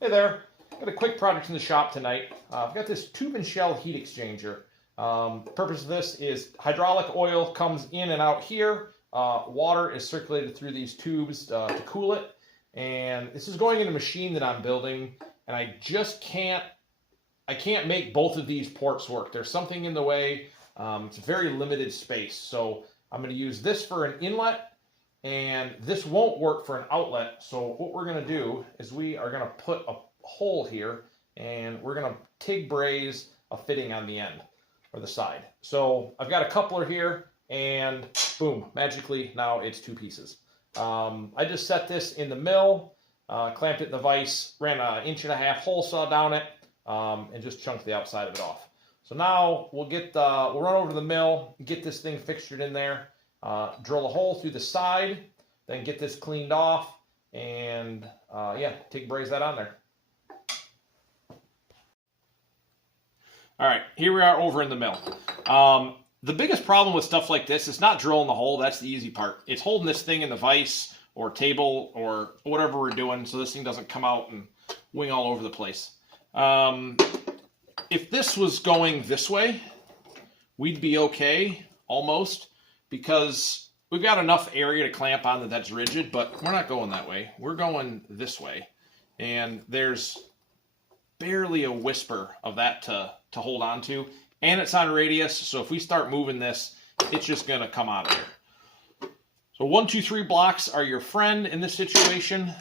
Hey there, got a quick project in the shop tonight. I've got this tube and shell heat exchanger. The purpose of this is hydraulic oil comes in and out here. Water is circulated through these tubes to cool it. And this is going in a machine that I'm building, and I just can't make both of these ports work. There's something in the way. It's a very limited space. So I'm going to use this for an inlet, and this won't work for an outlet. So what we're going to do is we are going to put a hole here, and we're going to TIG braze a fitting on the end or the side. So I've got a coupler here, and boom, magically now it's two pieces. I just set this in the mill, clamped it in the vise, ran an 1.5-inch hole saw down it, and just chunked the outside of it off. So now we'll run over to the mill, get this thing fixtured in there, drill a hole through the side, then get this cleaned off, and yeah, TIG braze that on there. All right, here we are over in the mill. The biggest problem with stuff like this is not drilling the hole. That's the easy part. It's holding this thing in the vise or table or whatever we're doing so this thing doesn't come out and wing all over the place. If this was going this way, we'd be okay, almost, because we've got enough area to clamp on that's rigid, but we're not going that way. We're going this way, and there's barely a whisper of that to hold on to, and it's on radius, so if we start moving this, it's just going to come out of here. So 1, 2, 3 blocks are your friend in this situation.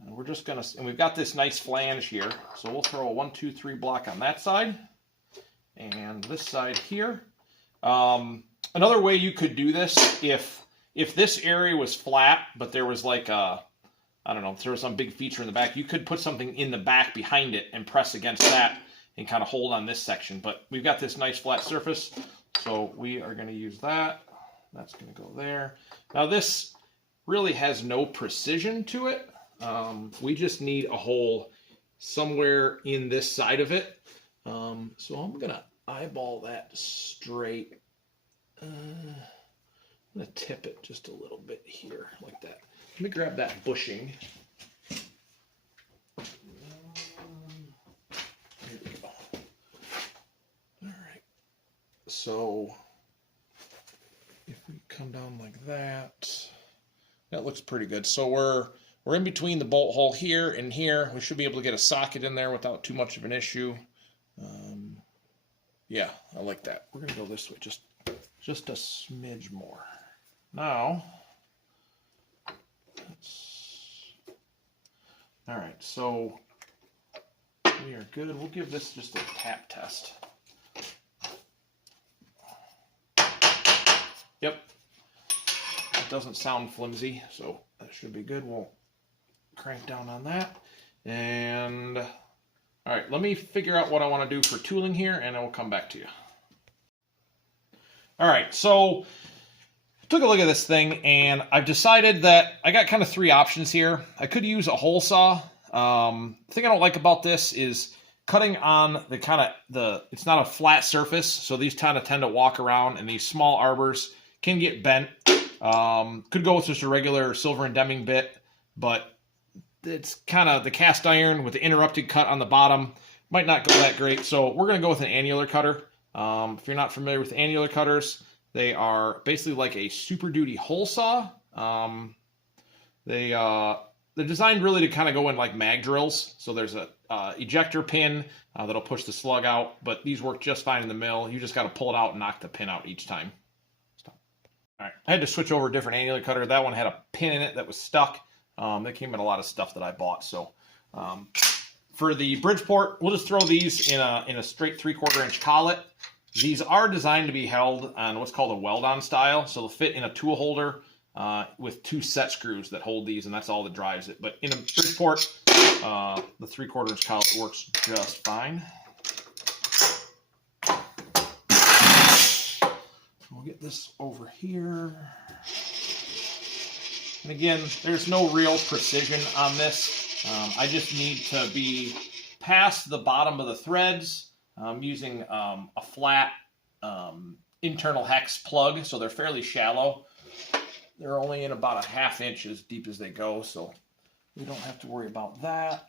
And we're just going to, and we've got this nice flange here, so we'll throw a 1, 2, 3 block on that side, and this side here. Another way you could do this, if this area was flat, but there was like a, I don't know, if there was some big feature in the back, you could put something in the back behind it and press against that and kind of hold on this section. But we've got this nice flat surface, so we are going to use that. That's going to go there. Now this really has no precision to it. We just need a hole somewhere in this side of it. So I'm going to eyeball that straight. I'm going to tip it just a little bit here, like that. Let me grab that bushing. Here we go. All right. So if we come down like that, that looks pretty good. So we're in between the bolt hole here and here. We should be able to get a socket in there without too much of an issue. Yeah, I like that. We're gonna go this way, just a smidge more. Now, all right, so we are good. We'll give this just a tap test. Yep, it doesn't sound flimsy, so that should be good. We'll crank down on that. And all right, let me figure out what I want to do for tooling here, and I will come back to you. All right, so I took a look at this thing, and I've decided that I got kind of 3 options here. I could use a hole saw. The thing I don't like about this is cutting on it's not a flat surface, so these kind of tend to walk around, and these small arbors can get bent. Could go with just a regular silver and Deming bit, but it's kind of the cast iron with the interrupted cut on the bottom might not go that great. So we're going to go with an annular cutter. If you're not familiar with annular cutters, they are basically like a Super Duty hole saw. They're designed really to kind of go in like mag drills. So there's a ejector pin that'll push the slug out, but these work just fine in the mill. You just got to pull it out and knock the pin out each time. Stop. All right, I had to switch over a different annular cutter. That one had a pin in it that was stuck. That came in a lot of stuff that I bought. So for the Bridgeport, we'll just throw these in a straight 3/4-inch collet. These are designed to be held on what's called a weld-on style, so they'll fit in a tool holder with 2 set screws that hold these, and that's all that drives it. But in a Bridgeport, the 3/4-inch collet works just fine. We'll get this over here. And again, there's no real precision on this. I just need to be past the bottom of the threads. I'm using a flat internal hex plug, so they're fairly shallow. They're only in about a 1/2 inch as deep as they go, so we don't have to worry about that.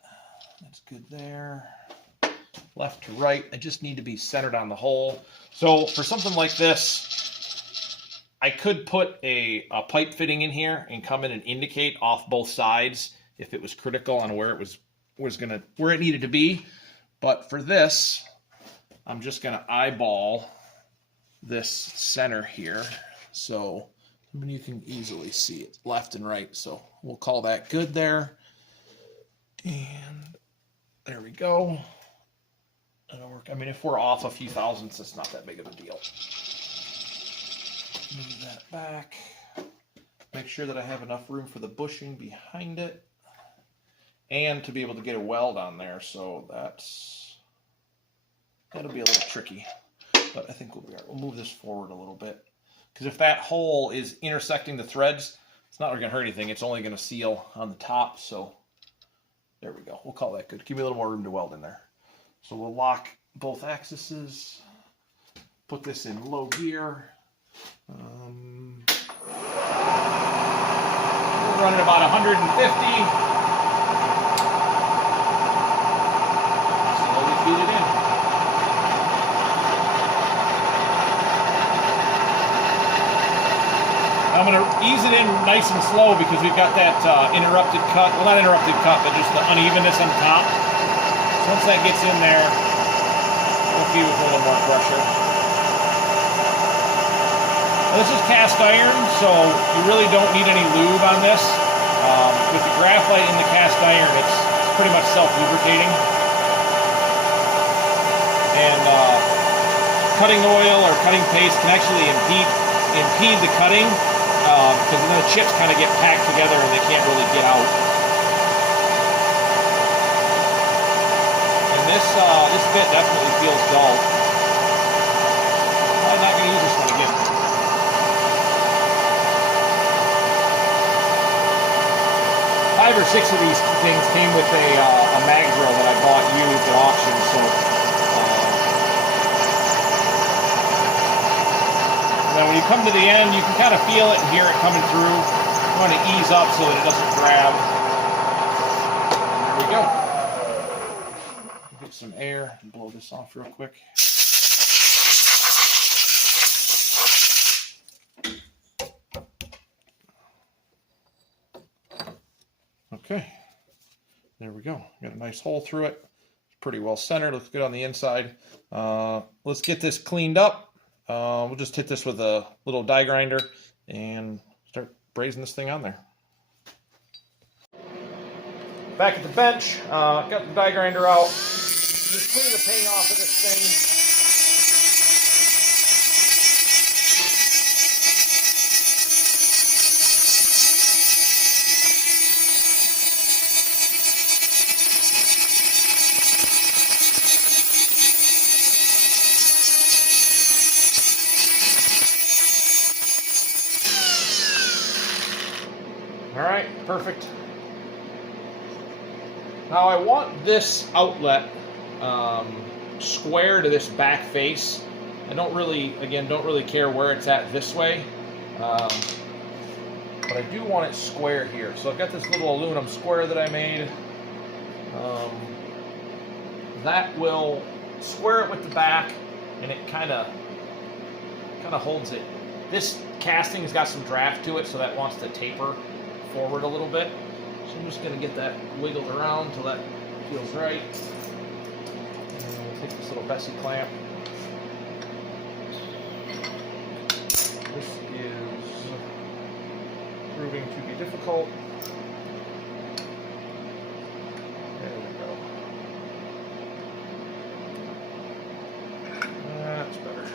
That's good there. Left to right, I just need to be centered on the hole. So for something like this, I could put a pipe fitting in here and come in and indicate off both sides if it was critical on where it where it needed to be. But for this, I'm just gonna eyeball this center here. So I mean, you can easily see it left and right. So we'll call that good there. And there we go. That'll work. I mean, if we're off a few thousandths, it's not that big of a deal. Move that back. Make sure that I have enough room for the bushing behind it and to be able to get a weld on there. So that'll be a little tricky, but I think we'll be all right. We'll move this forward a little bit because if that hole is intersecting the threads, it's not going to hurt anything. It's only going to seal on the top. So there we go. We'll call that good. Give me a little more room to weld in there. So we'll lock both axes, put this in low gear. We're running about 150. Slowly feed it in. I'm going to ease it in nice and slow because we've got that interrupted cut. Well, not interrupted cut, but just the unevenness on top. So once that gets in there, we'll feed with a little more pressure. Now, this is cast iron, so you really don't need any lube on this. With the graphite in the cast iron, it's pretty much self-lubricating. And cutting oil or cutting paste can actually impede the cutting because then the chips kind of get packed together and they can't really get out. And this bit definitely feels dull. I'm not going to use this one again. 5 or 6 of these things came with a mag drill that I bought used at auction. So now when you come to the end, you can kind of feel it and hear it coming through. You want to ease up so that it doesn't grab. There we go. Get some air and blow this off real quick. Okay, there we go. Got a nice hole through it. It's pretty well centered. Looks good on the inside. Let's get this cleaned up. We'll just hit this with a little die grinder and start brazing this thing on there. Back at the bench, got the die grinder out. Just clean the paint off of this thing. All right, perfect. Now I want this outlet square to this back face. I don't really care where it's at this way, but I do want it square here. So I've got this little aluminum square that I made. That will square it with the back, and it kind of holds it. This casting's got some draft to it, so that wants to taper forward a little bit. So I'm just going to get that wiggled around until that feels right. And we'll take this little Bessie clamp. This is proving to be difficult. There we go. That's better. Okay.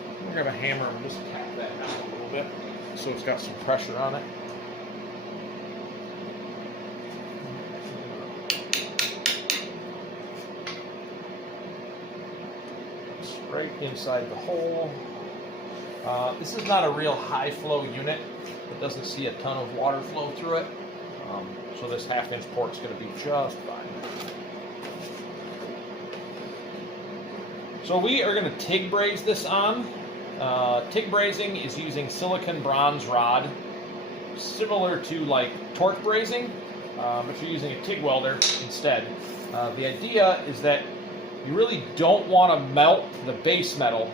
I'm going to grab a hammer and just tap that down a little bit, so it's got some pressure on it. It's right inside the hole. This is not a real high flow unit. It doesn't see a ton of water flow through it. So this 1/2-inch port's going to be just fine. So we are going to TIG braze this on. TIG brazing is using silicon bronze rod, similar to like torque brazing, but you're using a TIG welder instead. The idea is that you really don't want to melt the base metal.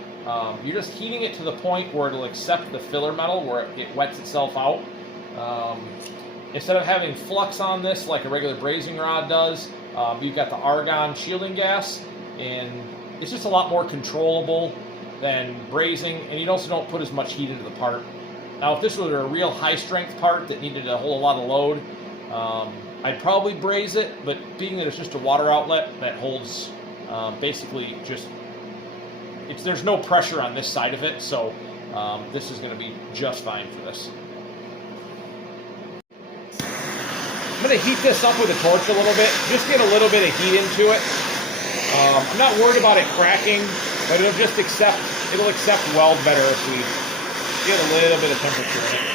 You're just heating it to the point where it'll accept the filler metal, where it wets itself out. Instead of having flux on this like a regular brazing rod does, you've got the argon shielding gas, and it's just a lot more controllable than brazing, and you also don't put as much heat into the part. Now, if this was a real high-strength part that needed to hold a lot of load, I'd probably braze it, but being that it's just a water outlet that holds basically just, there's no pressure on this side of it, so this is going to be just fine for this. I'm going to heat this up with a torch a little bit, just get a little bit of heat into it. I'm not worried about it cracking, but it'll accept weld better if we get a little bit of temperature in it.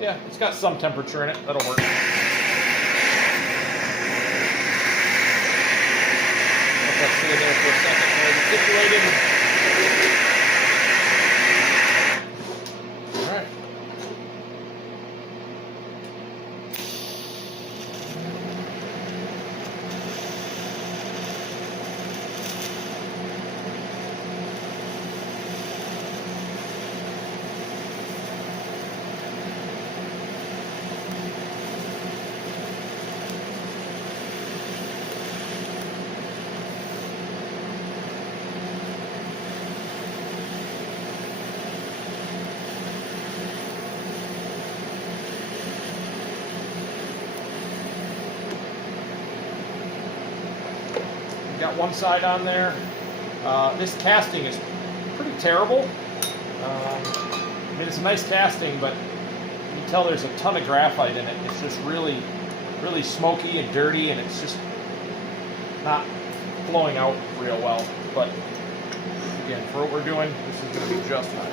Yeah, it's got some temperature in it. That'll work. Let that sit in there for a second while it's situated. All right. Got one side on there. This casting is pretty terrible. I mean, it's a nice casting, but you can tell there's a ton of graphite in it. It's just really, really smoky and dirty, and it's just not flowing out real well. But again, for what we're doing, this is going to be just fine.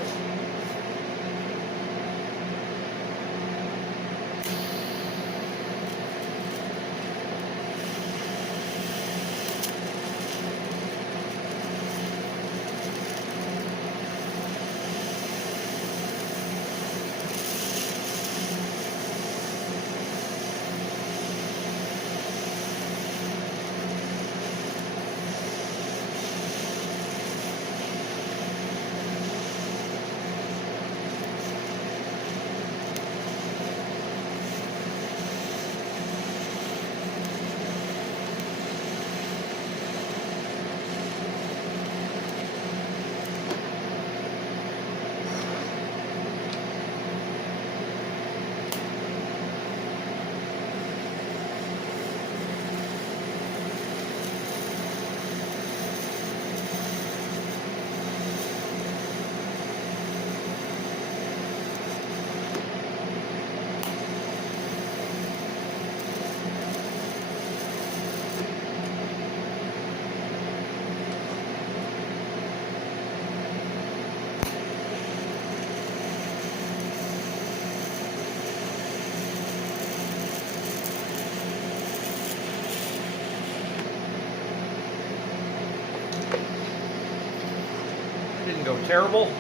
Didn't go terrible.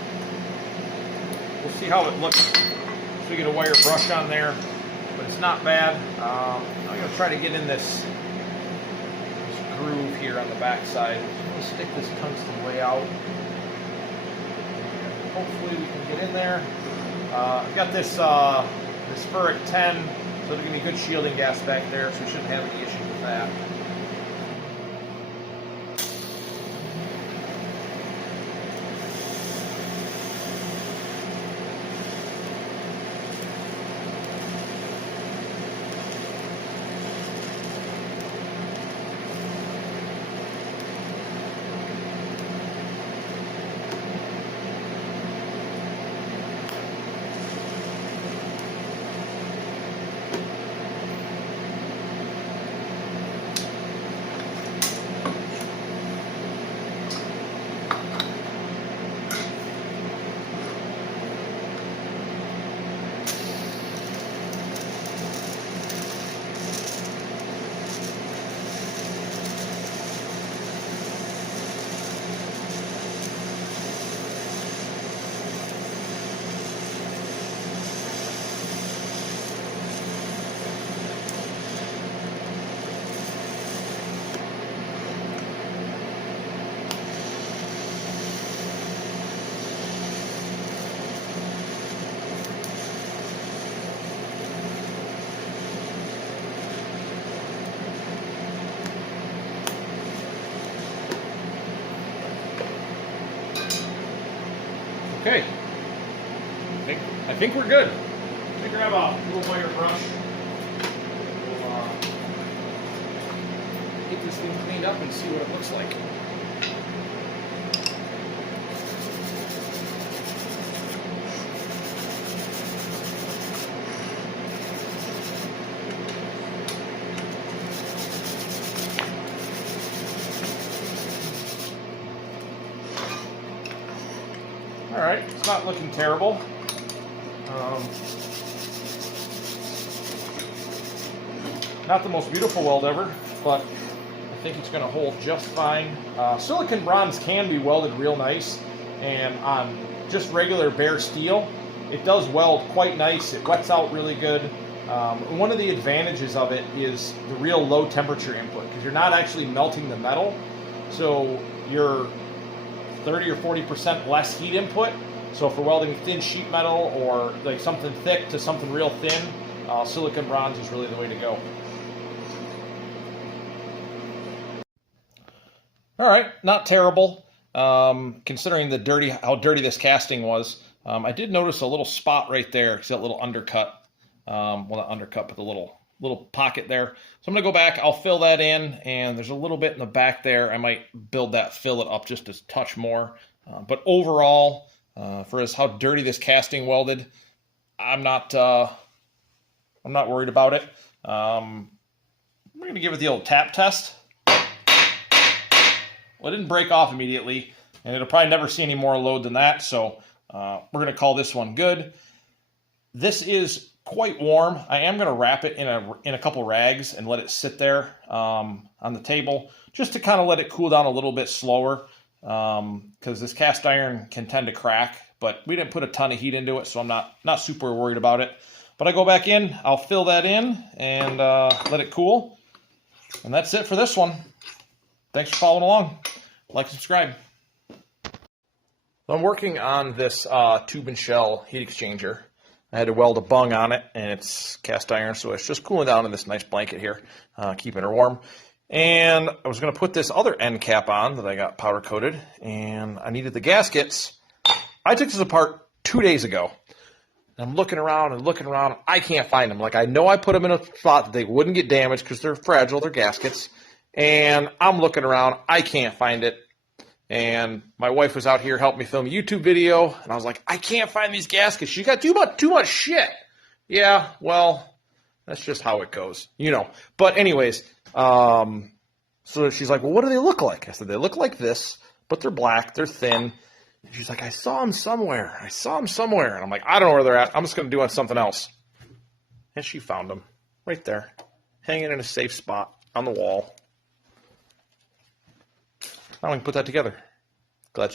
We'll see how it looks once we get a wire brush on there, but it's not bad. I'm going to try to get in this groove here on the back side. I'm going to stick this tungsten way out. Hopefully we can get in there. I've got this this fur at 10, so there's going to be good shielding gas back there, so we shouldn't have any issues with that. I think we're good. Let me grab a little wire brush. We'll get this thing cleaned up and see what it looks like. All right, it's not looking terrible. Not the most beautiful weld ever, but I think it's going to hold just fine. Silicon bronze can be welded real nice, and on just regular bare steel, it does weld quite nice. It wets out really good. One of the advantages of it is the real low temperature input, because you're not actually melting the metal, so you're 30 or 40% less heat input. So for welding thin sheet metal or like something thick to something real thin, silicon bronze is really the way to go. All right, not terrible, considering how dirty this casting was. I did notice a little spot right there, that little undercut. Well, not undercut, but the little pocket there. So I'm going to go back, I'll fill that in, and there's a little bit in the back there. I might fill it up just a touch more. But overall, for how dirty this casting welded, I'm not worried about it. We're going to give it the old tap test. Well, it didn't break off immediately, and it'll probably never see any more load than that, so we're going to call this one good. This is quite warm. I am going to wrap it in a couple rags and let it sit there on the table, just to kind of let it cool down a little bit slower, because this cast iron can tend to crack, but we didn't put a ton of heat into it, so I'm not super worried about it. But I go back in, I'll fill that in, and let it cool, and that's it for this one. Thanks for following along. Like, subscribe. I'm working on this tube and shell heat exchanger. I had to weld a bung on it, and it's cast iron, so it's just cooling down in this nice blanket here, keeping her warm. And I was going to put this other end cap on that I got powder coated, and I needed the gaskets. I took this apart 2 days ago. And I'm looking around and looking around. I can't find them. Like, I know I put them in a spot that they wouldn't get damaged because they're fragile, they're gaskets. And I'm looking around, I can't find it. And my wife was out here helping me film a YouTube video, and I was like, I can't find these gaskets. You got too much shit. Yeah, well, that's just how it goes, you know. But anyways, so she's like, well, what do they look like? I said, they look like this, but they're black, they're thin. And she's like, I saw them somewhere. And I'm like, I don't know where they're at. I'm just going to do something else. And she found them right there, hanging in a safe spot on the wall. Now we can put that together. Glad you